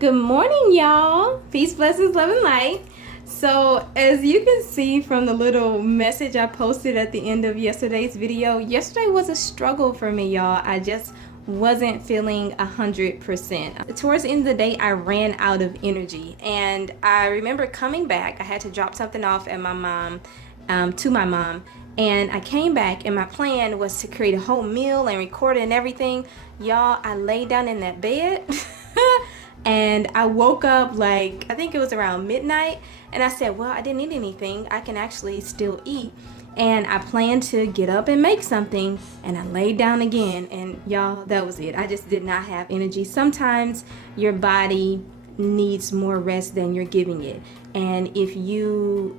Good morning, y'all. Peace, blessings, love, and light. So as you can see from the little message I posted at the end of yesterday's video, yesterday was a struggle for me, y'all. I just wasn't feeling 100%. Towards the end of the day, I ran out of energy, and I remember coming back. I had to drop something off at my mom, to my mom, and I came back, and my plan was to create a whole meal and record it and everything. Y'all, I laid down in that bed and I woke up like, I think it was around midnight, and I said, well, I didn't eat anything. I can actually still eat. And I planned to get up and make something, and I laid down again, and y'all, that was it. I just did not have energy. Sometimes your body needs more rest than you're giving it, and if you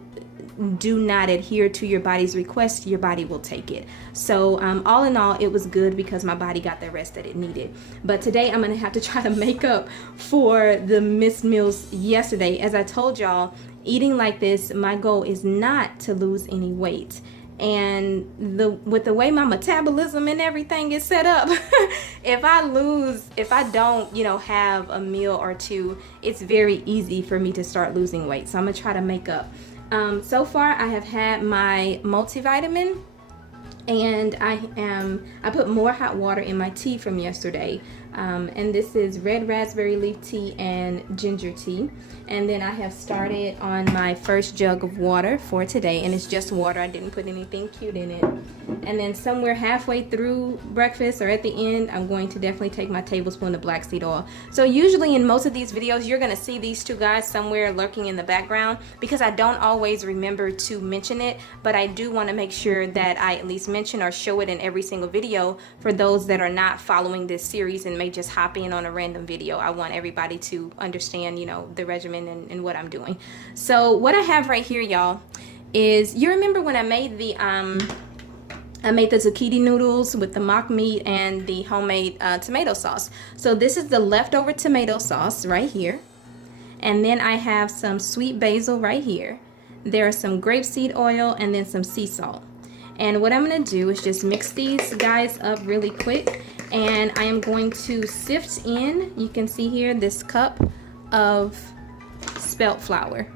do not adhere to your body's request, your body will take it. So all in all, it was good because my body got the rest that it needed. But today I'm gonna have to try to make up for the missed meals yesterday. As I told y'all, eating like this, my goal is not to lose any weight. And with the way my metabolism and everything is set up, if I don't, have a meal or two, it's very easy for me to start losing weight. So I'm gonna try to make up. So far I have had my multivitamin, and I put more hot water in my tea from yesterday, and this is red raspberry leaf tea and ginger tea. And then I have started on my first jug of water for today, and it's just water. I didn't put anything cute in it. And then somewhere halfway through breakfast or at the end, I'm going to definitely take my tablespoon of black seed oil. So usually in most of these videos, you're gonna see these two guys somewhere lurking in the background because I don't always remember to mention it, but I do want to make sure that I at least mention or show it in every single video for those that are not following this series and may just hop in on a random video. I want everybody to understand, the regimen and what I'm doing. So what I have right here, y'all, is, you remember when I made the zucchini noodles with the mock meat and the homemade tomato sauce. So this is the leftover tomato sauce right here. And then I have some sweet basil right here. There is some grapeseed oil and then some sea salt. And what I'm gonna do is just mix these guys up really quick. And I am going to sift in, you can see here, this cup of spelt flour.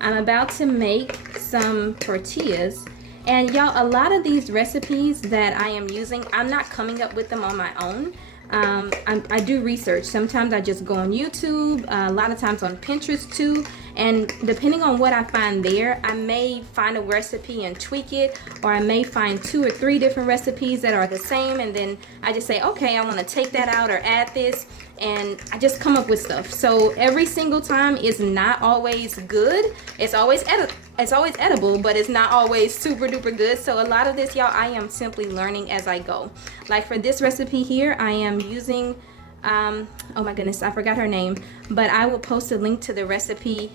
I'm about to make some tortillas. And y'all, a lot of these recipes that I am using, I'm not coming up with them on my own. I do research. Sometimes I just go on YouTube, a lot of times on Pinterest too, and depending on what I find there, I may find a recipe and tweak it, or I may find 2 or 3 different recipes that are the same, and then I just say, okay, I want to take that out or add this, and I just come up with stuff. So every single time is not always good. It's always edible, but it's not always super duper good. So a lot of this, y'all, I am simply learning as I go. Like for this recipe here, I am using oh my goodness, I forgot her name, but I will post a link to the recipe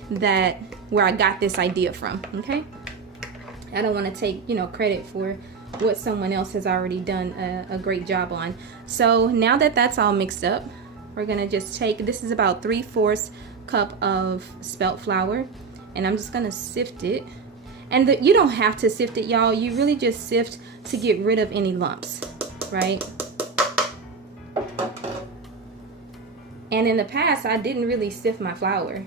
where I got this idea from. Okay, I don't want to take credit for what someone else has already done a great job on. So now that that's all mixed up, we're gonna just take, this is about 3/4 cup of spelt flour, and I'm just gonna sift it. And you don't have to sift it, y'all. You really just sift to get rid of any lumps, right? And in the past, I didn't really sift my flour.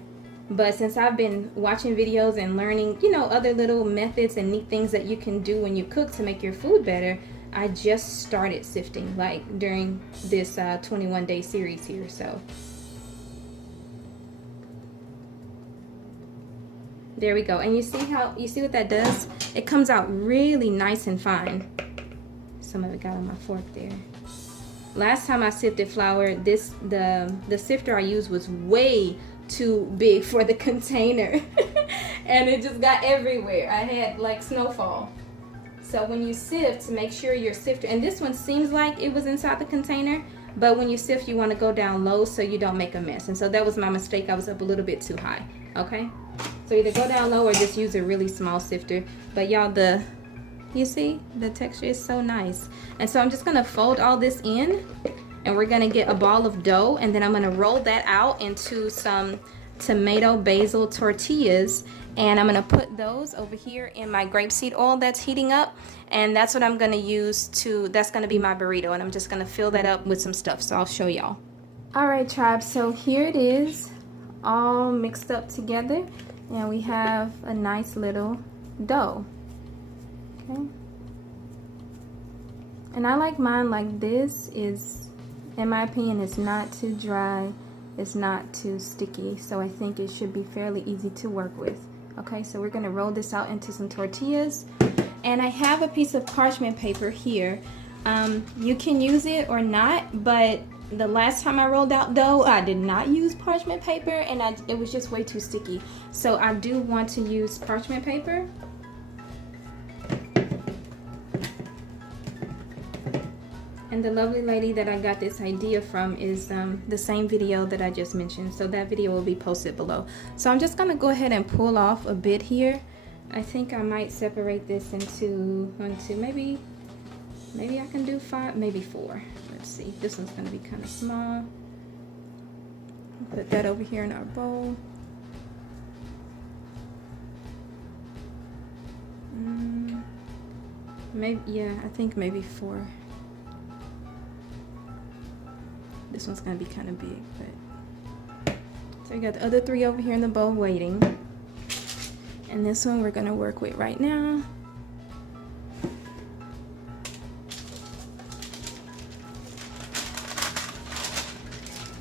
But since I've been watching videos and learning, other little methods and neat things that you can do when you cook to make your food better, I just started sifting, like during this 21-day series here. So there we go. And you see what that does? It comes out really nice and fine. Some of it got on my fork there. Last time I sifted flour, the sifter I used was way too big for the container and it just got everywhere. I had like snowfall. So when you sift, make sure your sifter, and this one seems like it was inside the container, but when you sift, you want to go down low so you don't make a mess. And so that was my mistake. I was up a little bit too high. Okay, so either go down low or just use a really small sifter. But y'all, you see the texture is so nice. And so I'm just gonna fold all this in, and we're gonna get a ball of dough, and then I'm gonna roll that out into some tomato basil tortillas, and I'm gonna put those over here in my grapeseed oil that's heating up, and that's what I'm gonna use that's gonna be my burrito, and I'm just gonna fill that up with some stuff, so I'll show y'all. All right, tribe, so here it is, all mixed up together, and we have a nice little dough. Okay, and I like mine like this. Is, in my opinion, it's not too dry, it's not too sticky, so I think it should be fairly easy to work with. Okay, so we're gonna roll this out into some tortillas, and I have a piece of parchment paper here. You can use it or not, but the last time I rolled out dough, I did not use parchment paper, and it was just way too sticky. So I do want to use parchment paper. And the lovely lady that I got this idea from is the same video that I just mentioned. So that video will be posted below. So I'm just gonna go ahead and pull off a bit here. I think I might separate this into 1, 2, maybe I can do 5, maybe 4. Let's see, this one's gonna be kind of small. Put that over here in our bowl. Maybe, yeah, I think maybe 4. This one's gonna be kind of big, but so we got the other 3 over here in the bowl waiting, and this one we're gonna work with right now.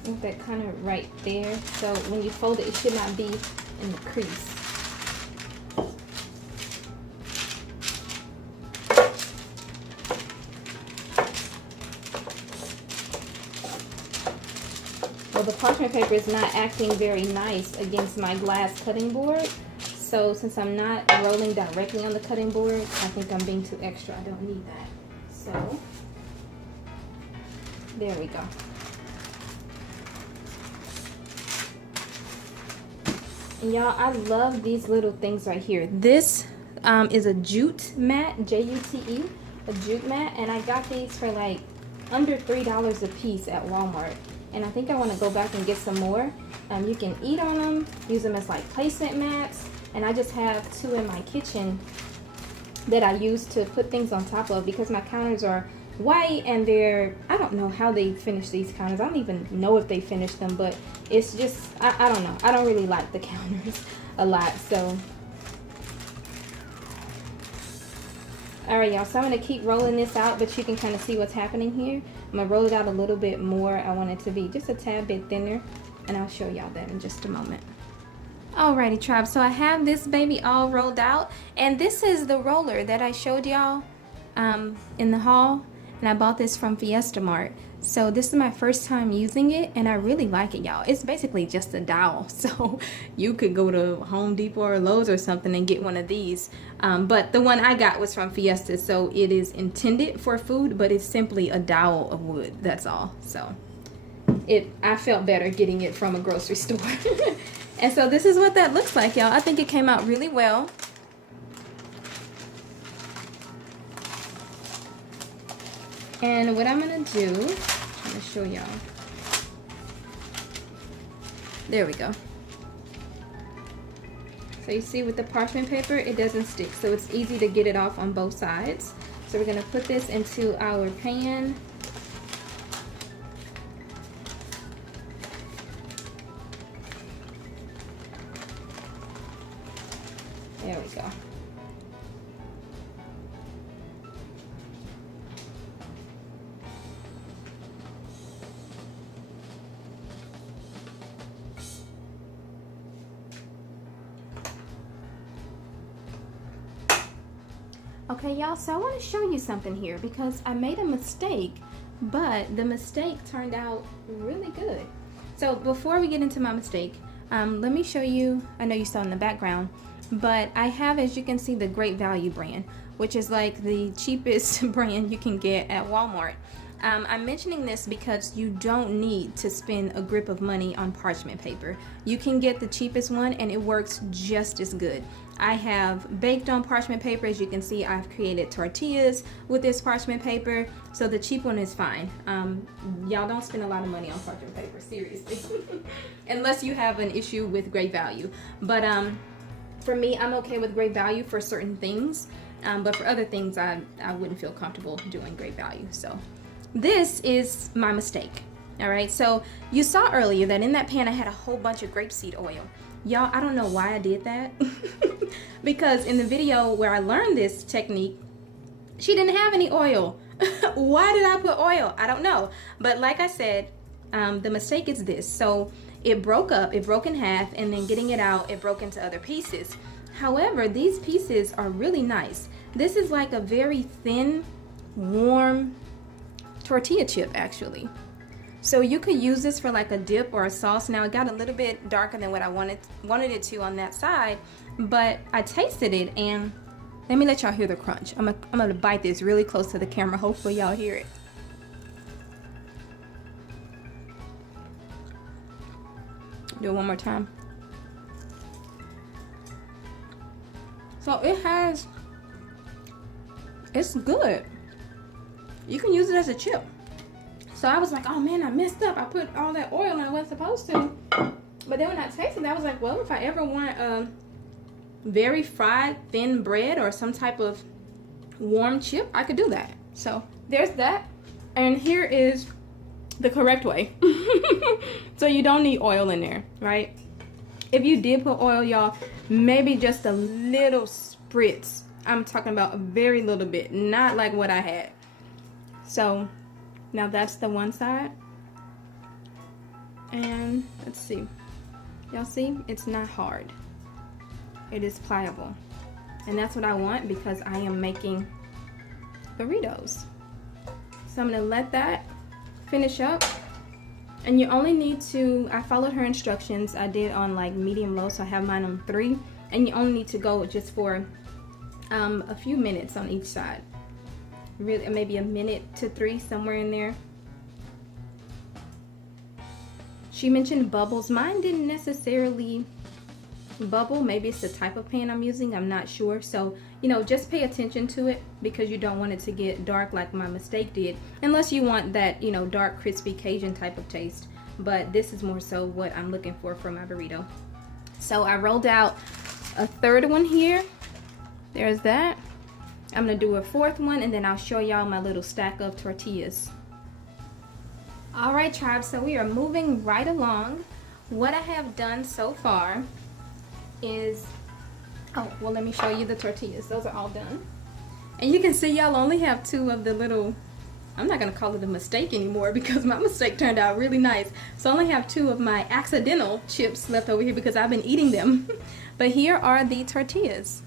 Move that kind of right there, so when you fold it, it should not be in the crease. Well, the parchment paper is not acting very nice against my glass cutting board. So since I'm not rolling directly on the cutting board, I think I'm being too extra. I don't need that. So there we go. And y'all, I love these little things right here. This is a jute mat, J-U-T-E, a jute mat, and I got these for like under $3 a piece at Walmart. And I think I want to go back and get some more. You can eat on them, use them as like placement mats, and I just have 2 in my kitchen that I use to put things on top of, because my counters are white and I don't know how they finish these counters. I don't even know if they finish them, but it's just, I don't know. I don't really like the counters a lot, so. All right, y'all, so I'm gonna keep rolling this out, but you can kind of see what's happening here. I'm gonna roll it out a little bit more. I want it to be just a tad bit thinner, and I'll show y'all that in just a moment. Alrighty, tribe, so I have this baby all rolled out, and this is the roller that I showed y'all in the haul, and I bought this from Fiesta Mart. So this is my first time using it, and I really like it, y'all. It's basically just a dowel, so you could go to Home Depot or Lowe's or something and get one of these. But the one I got was from Fiesta, so it is intended for food, but it's simply a dowel of wood, that's all. So I felt better getting it from a grocery store. And so this is what that looks like, y'all. I think it came out really well. And what I'm gonna do, I'm gonna show y'all. There we go. So you see with the parchment paper, it doesn't stick. So it's easy to get it off on both sides. So we're gonna put this into our pan. There we go. Okay, y'all, so I want to show you something here because I made a mistake, but the mistake turned out really good. So before we get into my mistake, let me show you. I know you saw in the background, but I have, as you can see, the Great Value brand, which is like the cheapest brand you can get at Walmart. I'm mentioning this because you don't need to spend a grip of money on parchment paper. You can get the cheapest one and it works just as good. I have baked on parchment paper. As you can see, I've created tortillas with this parchment paper, so the cheap one is fine. Y'all don't spend a lot of money on parchment paper, seriously. Unless you have an issue with great value. But for me, I'm okay with great value for certain things, but for other things I wouldn't feel comfortable doing great value. So this is my mistake. All right, so you saw earlier that in that pan I had a whole bunch of grapeseed oil. Y'all, I don't know why I did that. Because in the video where I learned this technique, she didn't have any oil. Why did I put oil? I don't know. But like I said, the mistake is this. So it broke up, it broke in half, and then getting it out, it broke into other pieces. However, these pieces are really nice. This is like a very thin, warm tortilla chip, actually. So you could use this for like a dip or a sauce. Now it got a little bit darker than what I wanted it to on that side, but I tasted it, and let me let y'all hear the crunch. I'm gonna bite this really close to the camera. Hopefully y'all hear it. Do it one more time. So it's good. You can use it as a chip. So I was like, oh man, I messed up. I put all that oil and I wasn't supposed to. But then when I tasted it, I was like, well, if I ever want a very fried thin bread or some type of warm chip, I could do that. So there's that. And here is the correct way. So you don't need oil in there, right? If you did put oil, y'all, maybe just a little spritz. I'm talking about a very little bit, not like what I had. So now that's the one side. And let's see. Y'all see? It's not hard. It is pliable. And that's what I want because I am making burritos. So I'm gonna let that finish up. And you only need to, I followed her instructions. I did on like medium low, so I have mine on 3. And you only need to go just for a few minutes on each side. Really, maybe a minute to 3, somewhere in there. She mentioned bubbles. Mine didn't necessarily bubble. Maybe it's the type of pan I'm using. I'm not sure. So, you know, just pay attention to it because you don't want it to get dark like my mistake did. Unless you want that, you know, dark, crispy Cajun type of taste. But this is more so what I'm looking for my burrito. So I rolled out a 3rd one here. There's that. I'm gonna do a 4th one, and then I'll show y'all my little stack of tortillas. All right, tribe, so we are moving right along. What I have done so far is, oh, well, let me show you the tortillas. Those are all done. And you can see y'all only have 2 of the little, I'm not gonna call it a mistake anymore because my mistake turned out really nice. So I only have 2 of my accidental chips left over here because I've been eating them. But here are the tortillas.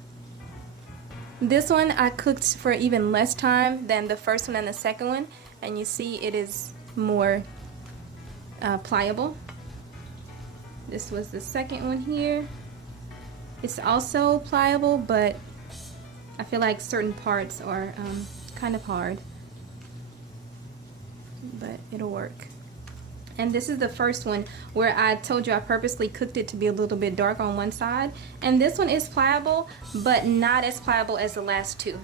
This one I cooked for even less time than the first one and the second one, and you see it is more pliable. This was the second one here. It's also pliable, but I feel like certain parts are kind of hard, but it'll work. And this is the first one where I told you I purposely cooked it to be a little bit dark on one side. And this one is pliable, but not as pliable as the last 2.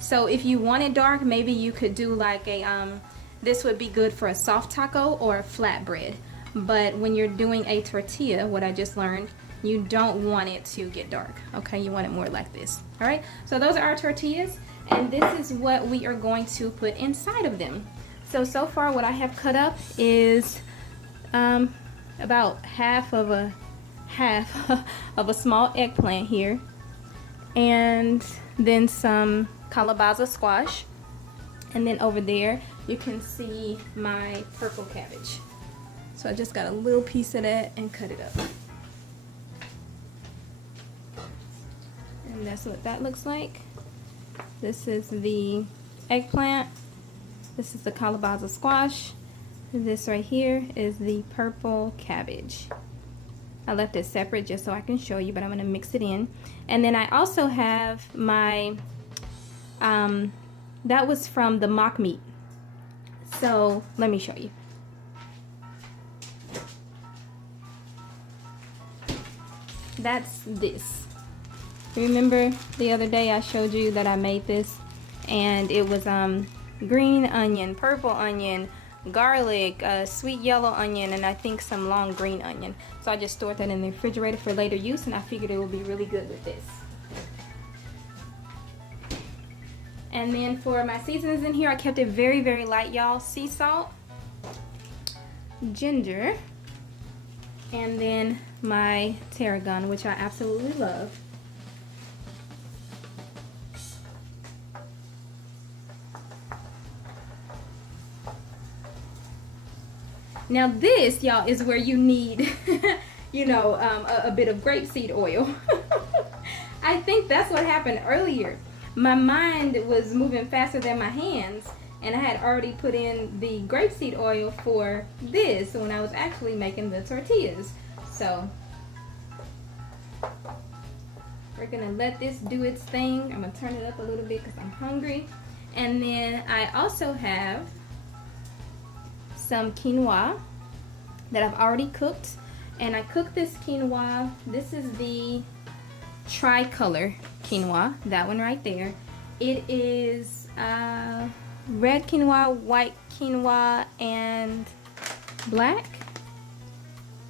So if you want it dark, maybe you could do like a, this would be good for a soft taco or a flatbread. But when you're doing a tortilla, what I just learned, you don't want it to get dark, okay? You want it more like this, all right? So those are our tortillas, and this is what we are going to put inside of them. So far what I have cut up is about half of a small eggplant here, and then some calabaza squash, and then over there you can see my purple cabbage. So I just got a little piece of that and cut it up. And that's what that looks like. This is the eggplant. This is the calabaza squash. This right here is the purple cabbage. I left it separate just so I can show you, but I'm going to mix it in. And then I also have my, that was from the mock meat. So let me show you. That's this. Remember the other day I showed you that I made this, and it was green onion, purple onion, garlic, sweet yellow onion, and I think some long green onion. So I just stored that in the refrigerator for later use, and I figured it would be really good with this. And then for my seasonings in here, I kept it very, very light, y'all. Sea salt, ginger, and then my tarragon, which I absolutely love. Now this, y'all, is where you need, you know, a bit of grapeseed oil. I think that's what happened earlier. My mind was moving faster than my hands, and I had already put in the grapeseed oil for this when I was actually making the tortillas. So we're gonna let this do its thing. I'm gonna turn it up a little bit because I'm hungry. And then I also have some quinoa that I've already cooked, and I cooked this quinoa. This is the tricolor quinoa, that one right there. It is red quinoa, white quinoa, and black.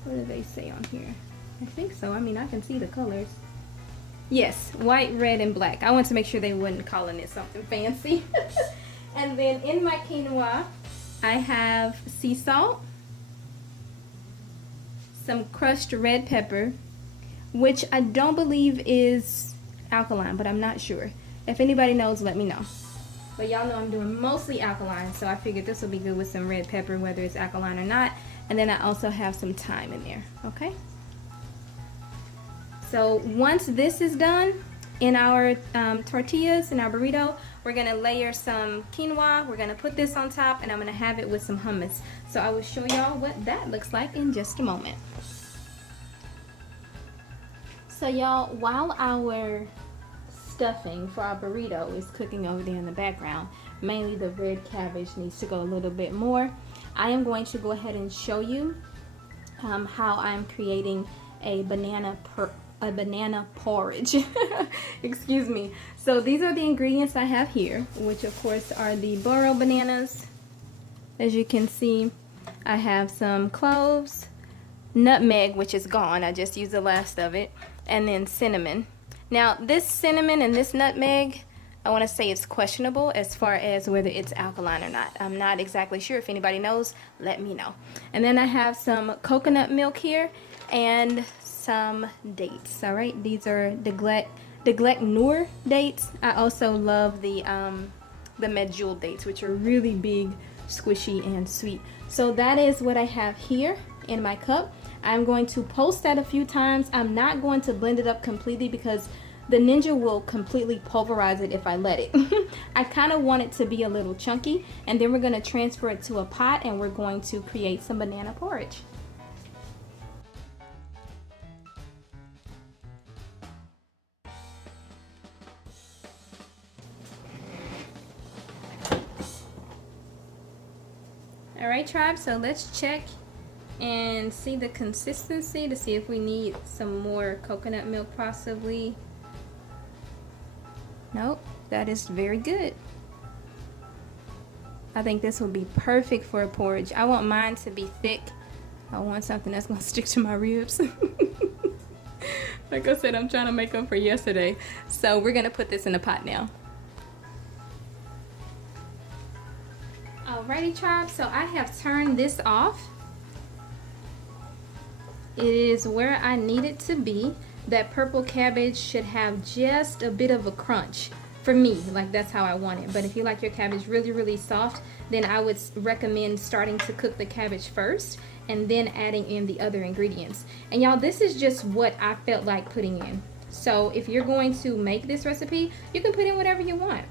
What do they say on here? I think so. I mean, I can see the colors. Yes, white, red, and black. I want to make sure they wouldn't calling it something fancy. And then in my quinoa, I have sea salt, some crushed red pepper, which I don't believe is alkaline, but I'm not sure. If anybody knows, let me know. But y'all know I'm doing mostly alkaline, so I figured this will be good with some red pepper, whether it's alkaline or not. And then I also have some thyme in there, okay? So once this is done, in our tortillas, in our burrito, we're gonna layer some quinoa, we're gonna put this on top, and I'm gonna have it with some hummus. So I will show y'all what that looks like in just a moment. So y'all, while our stuffing for our burrito is cooking over there in the background, mainly the red cabbage needs to go a little bit more, I am going to go ahead and show you how I'm creating a banana porridge. Excuse me. So these are the ingredients I have here, which of course are the burro bananas. As you can see, I have some cloves, nutmeg, which is gone, I just used the last of it, and then cinnamon. Now this cinnamon and this nutmeg, I want to say it's questionable as far as whether it's alkaline or not. I'm not exactly sure. If anybody knows, let me know. And then I have some coconut milk here and some dates. All right, these are Deglek Noor dates. I also love the medjool dates, which are really big, squishy, and sweet. So that is what I have here in my cup. I'm going to post that a few times. I'm not going to blend it up completely because the Ninja will completely pulverize it if I let it. I kind of want it to be a little chunky, and then we're going to transfer it to a pot and we're going to create some banana porridge. Alright, tribe, so let's check and see the consistency to see if we need some more coconut milk possibly. Nope, that is very good. I think this will be perfect for a porridge. I want mine to be thick. I want something that's going to stick to my ribs. Like I said, I'm trying to make up for yesterday. So we're going to put this in a pot now. Alrighty, tribe, so I have turned this off. It is where I need it to be. That purple cabbage should have just a bit of a crunch for me, like that's how I want it. But if you like your cabbage really, really soft, then I would recommend starting to cook the cabbage first and then adding in the other ingredients. And y'all, this is just what I felt like putting in. So if you're going to make this recipe, you can put in whatever you want.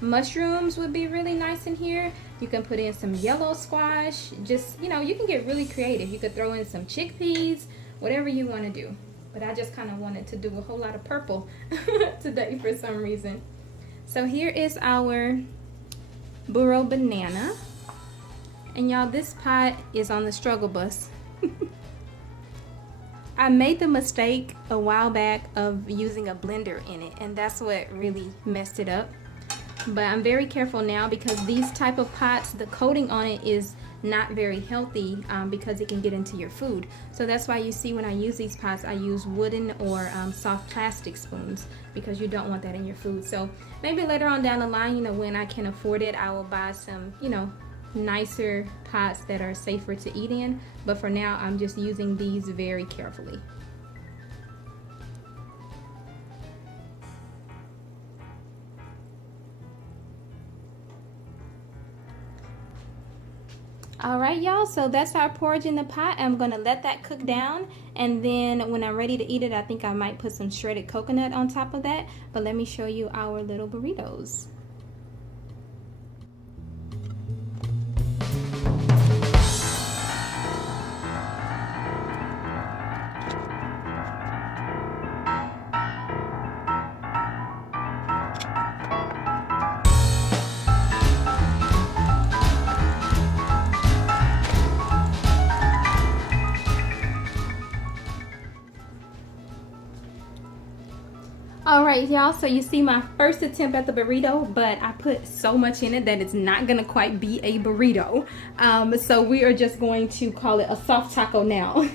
Mushrooms would be really nice in here. You can put in some yellow squash. Just, you know, you can get really creative. You could throw in some chickpeas, whatever you want to do. But I just kind of wanted to do a whole lot of purple today for some reason. So here is our burro banana. And y'all, this pot is on the struggle bus. I made the mistake a while back of using a blender in it, and that's what really messed it up. But I'm very careful now because these type of pots, the coating on it is not very healthy because it can get into your food. So that's why you see when I use these pots, I use wooden or soft plastic spoons, because you don't want that in your food. So maybe later on down the line, you know, when I can afford it, I will buy some, you know, nicer pots that are safer to eat in. But for now, I'm just using these very carefully. All right, y'all, so that's our porridge in the pot. I'm gonna let that cook down, and then when I'm ready to eat it, I think I might put some shredded coconut on top of that. But let me show you our little burritos. All right, y'all, so you see my first attempt at the burrito, but I put so much in it that it's not gonna quite be a burrito. So we are just going to call it a soft taco now.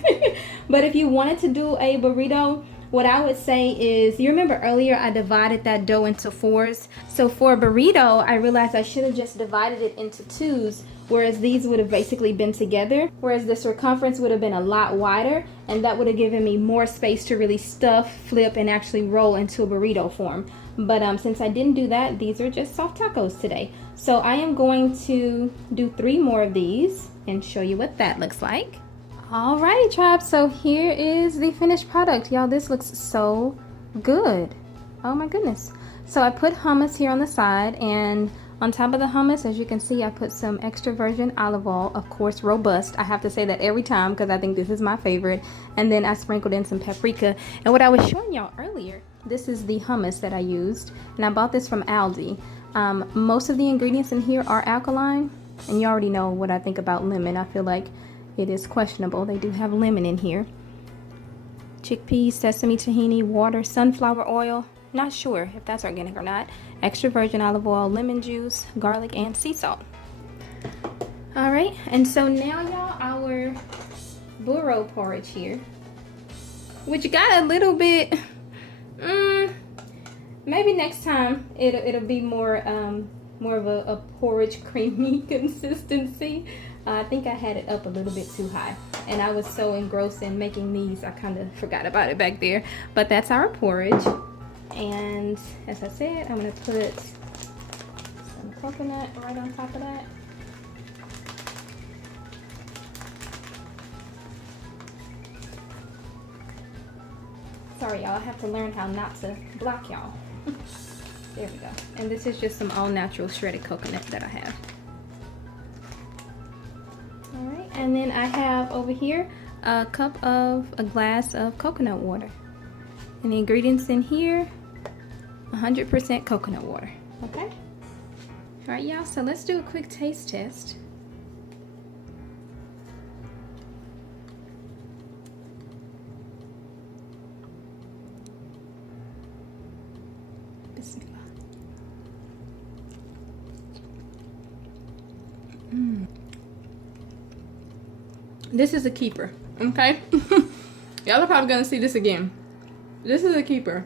But if you wanted to do a burrito, what I would say is, you remember earlier I divided that dough into 4s. So for a burrito, I realized I should have just divided it into 2s, whereas these would have basically been together, whereas the circumference would have been a lot wider, and that would have given me more space to really stuff, flip, and actually roll into a burrito form. But since I didn't do that, these are just soft tacos today. So I am going to do 3 more of these and show you what that looks like. Alrighty, tribe, so here is the finished product. Y'all, this looks so good. Oh my goodness. So I put hummus here on the side, and on top of the hummus, as you can see, I put some extra virgin olive oil, of course, robust. I have to say that every time because I think this is my favorite. And then I sprinkled in some paprika. And what I was showing y'all earlier, this is the hummus that I used, and I bought this from Aldi. Most of the ingredients in here are alkaline, and you already know what I think about lemon. I feel like it is questionable. They do have lemon in here. Chickpeas, sesame, tahini, water, sunflower oil. Not sure if that's organic or not. Extra virgin olive oil, lemon juice, garlic, and sea salt. All right, and so now y'all, our burro porridge here, which got a little bit, maybe next time it'll be more of a porridge creamy consistency. I think I had it up a little bit too high, and I was so engrossed in making these, I kind of forgot about it back there. But that's our porridge, and as I said, I'm gonna put some coconut right on top of that. Sorry, y'all, I have to learn how not to block y'all. There we go. And this is just some all-natural shredded coconut that I have. Alright, and then I have over here a glass of coconut water. And the ingredients in here, 100% coconut water. Okay? Alright, y'all, so let's do a quick taste test. Bismillah. This is a keeper, okay? Y'all are probably gonna see this again. This is a keeper.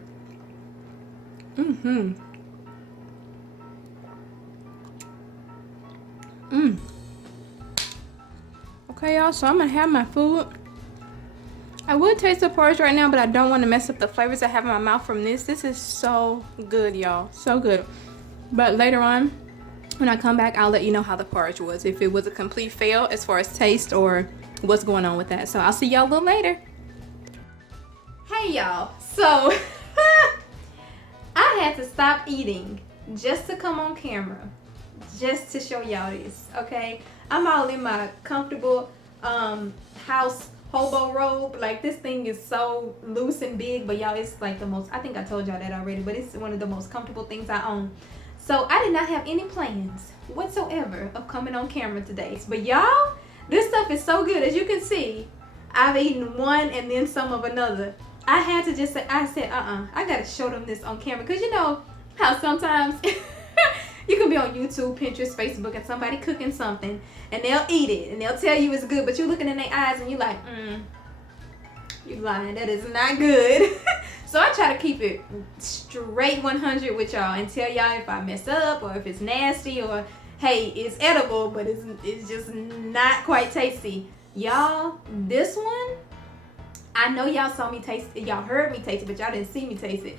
Okay, y'all, so I'm gonna have my food. I would taste the porridge right now, but I don't want to mess up the flavors I have in my mouth from this. This is so good, y'all, so good. But later on, when I come back, I'll let you know how the porridge was, if it was a complete fail as far as taste or what's going on with that. So I'll see y'all a little later. Hey y'all, so I had to stop eating just to come on camera, just to show y'all this, okay? I'm all in my comfortable house hobo robe. Like, this thing is so loose and big, but y'all, it's like the most, I think I told y'all that already, but it's one of the most comfortable things I own. So I did not have any plans whatsoever of coming on camera today. But y'all, this stuff is so good. As you can see, I've eaten one and then some of another. I had to just say, I gotta show them this on camera. Because you know how sometimes you can be on YouTube, Pinterest, Facebook, and somebody cooking something and they'll eat it and they'll tell you it's good, but you're looking in their eyes and you're like, you lying, that is not good. So I try to keep it straight 100 with y'all and tell y'all if I mess up or if it's nasty or hey, it's edible, but it's just not quite tasty. Y'all, this one, I know y'all saw me taste it, y'all heard me taste it, but y'all didn't see me taste it.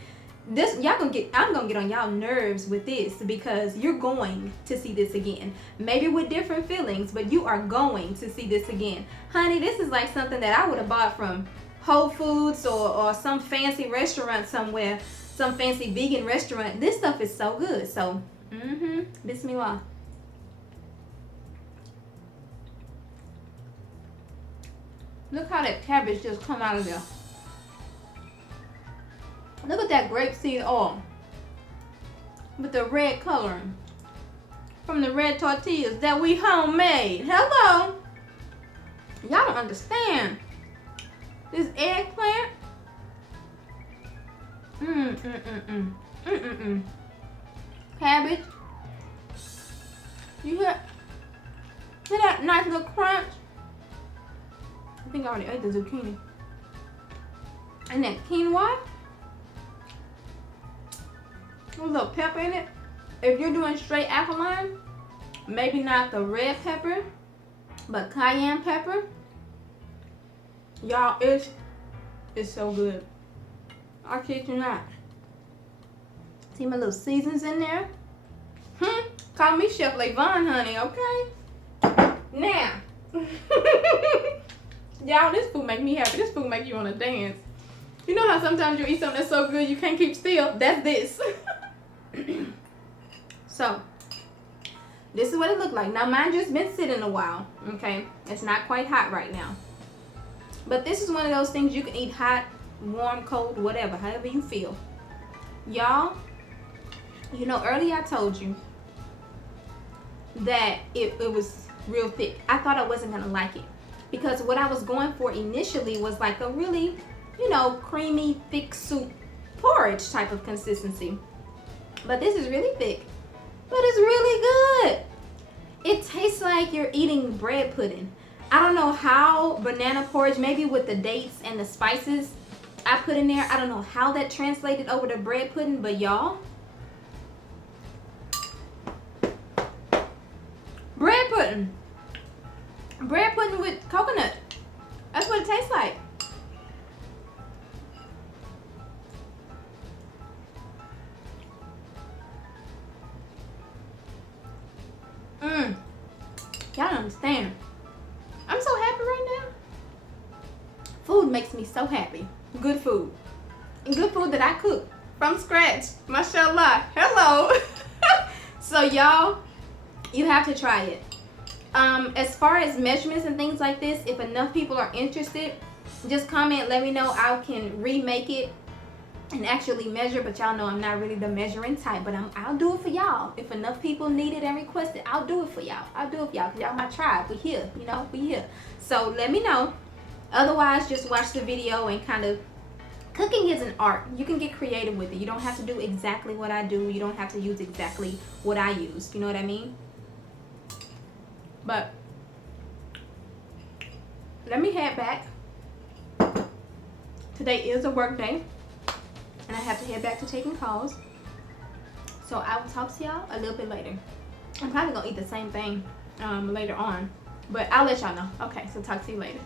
This, I'm gonna get on y'all nerves with this because you're going to see this again. Maybe with different feelings, but you are going to see this again. Honey, this is like something that I would have bought from Whole Foods or some fancy restaurant somewhere, some fancy vegan restaurant. This stuff is so good. So, Bismillah. Look how that cabbage just come out of there. Look at that grapeseed oil with the red coloring from the red tortillas that we homemade. Hello. Y'all don't understand. This eggplant. Cabbage. You hear that nice little crunch? I think I already ate the zucchini. And that quinoa. A little pepper in it. If you're doing straight alkaline, maybe not the red pepper, but cayenne pepper. Y'all, it's so good. I kid you not. See my little seasons in there? Call me Chef Le'Von, honey, okay? Now, y'all, this food make me happy. This food make you want to dance. You know how sometimes you eat something that's so good you can't keep still? That's this. So, this is what it looked like. Now, mine just been sitting a while, okay? It's not quite hot right now. But this is one of those things you can eat hot, warm, cold, whatever, however you feel. Y'all, you know, earlier I told you that it was real thick. I thought I wasn't going to like it. Because what I was going for initially was like a really, you know, creamy, thick soup, porridge type of consistency. But this is really thick. But it's really good. It tastes like you're eating bread pudding. I don't know how banana porridge, maybe with the dates and the spices I put in there, I don't know how that translated over to bread pudding, but y'all, bread pudding. Bread pudding with coconut. That's what it tastes like. Y'all don't understand. I'm so happy right now. Food makes me so happy. Good food. And good food that I cook from scratch. Mashallah. Hello. So y'all, you have to try it. As far as measurements and things like this, if enough people are interested, just comment, let me know. I can remake it and actually measure, but y'all know I'm not really the measuring type, but I'll do it for y'all. If enough people need it and request it, I'll do it for y'all. I'll do it for y'all, because y'all my tribe. We here, you know, we here. So let me know. Otherwise, just watch the video and kind of, cooking is an art. You can get creative with it. You don't have to do exactly what I do. You don't have to use exactly what I use. You know what I mean? But let me head back. Today is a work day, and I have to head back to taking calls. So I will talk to y'all a little bit later. I'm probably gonna eat the same thing later on, but I'll let y'all know. Okay, so talk to you later.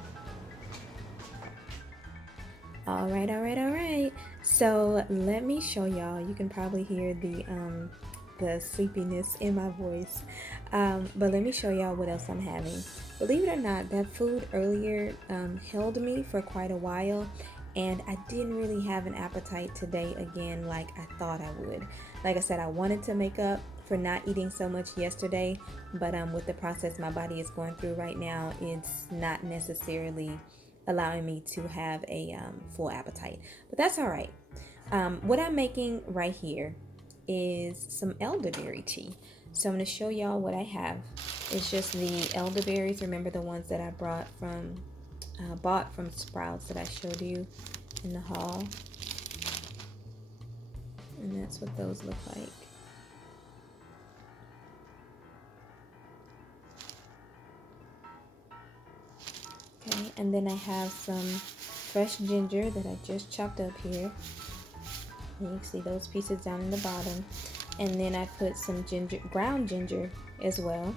All right. So let me show y'all. You can probably hear the sleepiness in my voice, but let me show y'all what else I'm having. Believe it or not, that food earlier held me for quite a while, and I didn't really have an appetite today again like I thought I would. Like I said, I wanted to make up for not eating so much yesterday, but with the process my body is going through right now, it's not necessarily allowing me to have a full appetite, but that's all right. What I'm making right here is some elderberry tea. So I'm going to show y'all what I have. It's just the elderberries. Remember the ones that I bought from Sprouts that I showed you in the haul. And that's what those look like. Okay, and then I have some fresh ginger that I just chopped up here. You can see those pieces down in the bottom. And then I put some ground ginger as well.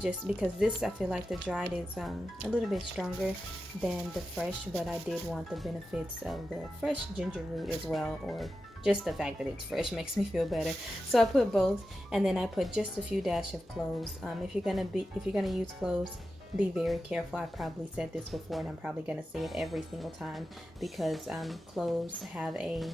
Just because this, I feel like the dried is a little bit stronger than the fresh, but I did want the benefits of the fresh ginger root as well, or just the fact that it's fresh makes me feel better. So I put both, and then I put just a few dash of cloves. If you're gonna use cloves, be very careful. I've probably said this before, and I'm probably gonna say it every single time, because cloves have a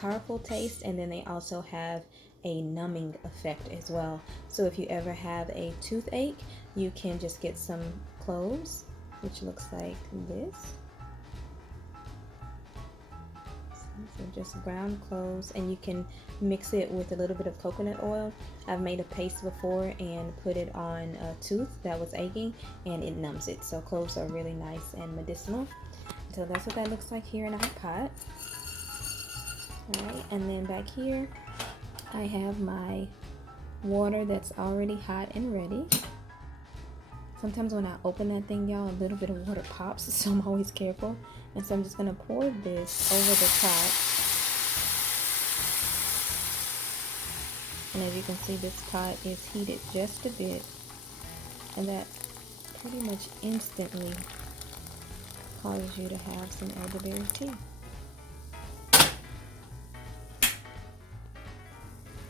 powerful taste, and then they also have a numbing effect as well. So if you ever have a toothache, you can just get some cloves, which looks like this. So just ground cloves, and you can mix it with a little bit of coconut oil. I've made a paste before and put it on a tooth that was aching, and it numbs it. So cloves are really nice and medicinal. So that's what that looks like here in our pot. All right, and then back here I have my water that's already hot and ready. Sometimes when I open that thing, y'all, a little bit of water pops, so I'm always careful. And so I'm just gonna pour this over the top. And as you can see, this pot is heated just a bit, and that pretty much instantly causes you to have some elderberry tea.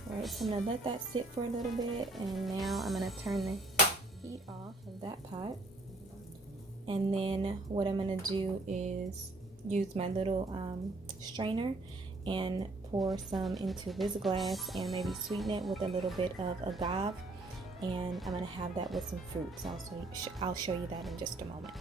Alright, so I'm going to let that sit for a little bit, and now I'm going to turn the heat off of that pot. And then what I'm going to do is use my little strainer and pour some into this glass, and maybe sweeten it with a little bit of agave. And I'm going to have that with some fruits. I'll show you that in just a moment.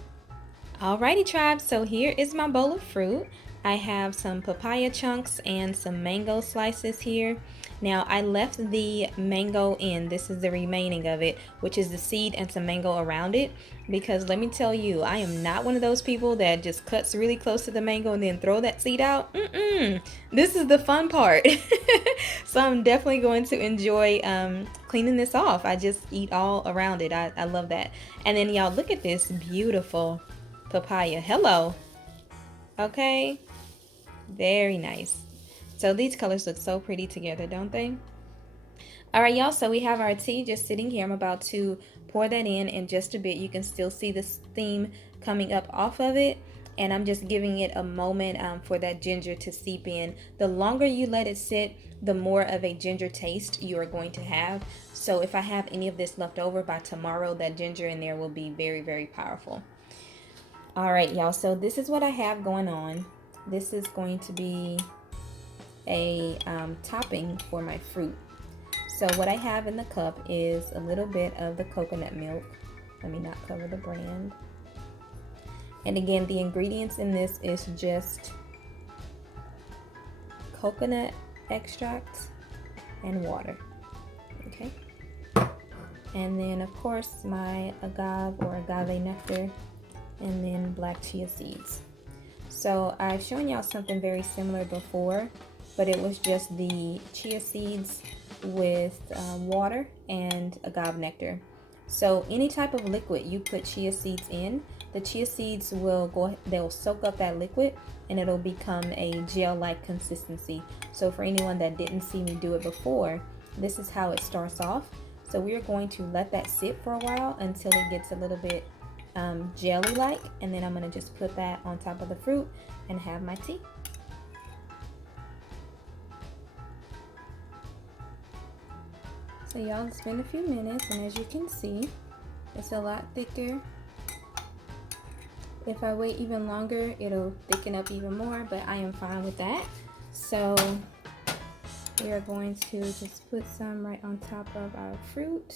Alrighty, tribe, so here is my bowl of fruit. I have some papaya chunks and some mango slices here. Now I left the mango in. This is the remaining of it, which is the seed and some mango around it, because let me tell you, I am not one of those people that just cuts really close to the mango and then throw that seed out. This is the fun part. So I'm definitely going to enjoy cleaning this off. I just eat all around it. I love that. And then y'all, look at this beautiful papaya. Hello. Okay, very nice. So these colors look so pretty together, don't they? All right, y'all, so we have our tea just sitting here. I'm about to pour that in just a bit. You can still see the steam coming up off of it, and I'm just giving it a moment for that ginger to seep in. The longer you let it sit, the more of a ginger taste you are going to have. So if I have any of this left over by tomorrow, that ginger in there will be very, very powerful. All right, y'all, so this is what I have going on. This is going to be a topping for my fruit. So what I have in the cup is a little bit of the coconut milk. Let me not cover the brand. And again, the ingredients in this is just coconut extract and water. Okay. And then of course my agave or agave nectar, and then black chia seeds. So I've shown y'all something very similar before, but it was just the chia seeds with water and agave nectar. So any type of liquid you put chia seeds in, the chia seeds they'll soak up that liquid, and it'll become a gel-like consistency. So for anyone that didn't see me do it before, this is how it starts off. So we're going to let that sit for a while until it gets a little bit jelly-like, and then I'm going to just put that on top of the fruit and have my tea. So y'all, it's been a few minutes, and as you can see, it's a lot thicker. If I wait even longer, it'll thicken up even more, but I am fine with that. So we are going to just put some right on top of our fruit.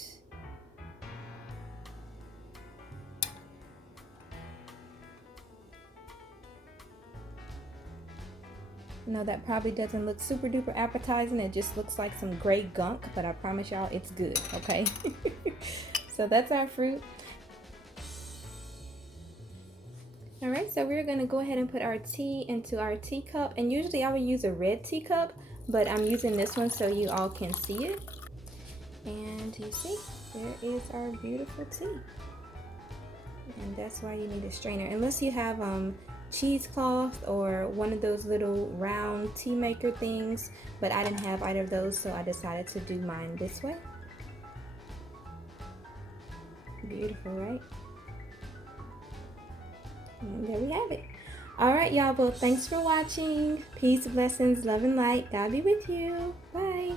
I know that probably doesn't look super duper appetizing. It just looks like some gray gunk, but I promise y'all it's good, okay? So that's our fruit. All right, so we're gonna go ahead and put our tea into our teacup. And usually I would use a red teacup, but I'm using this one so you all can see it. And you see, there is our beautiful tea. And that's why you need a strainer. Unless you have cheesecloth or one of those little round tea maker things, but I didn't have either of those, so I decided to do mine this way. Beautiful, right? And there we have it. All right, y'all. Well, thanks for watching. Peace, blessings, love, and light. God be with you. Bye.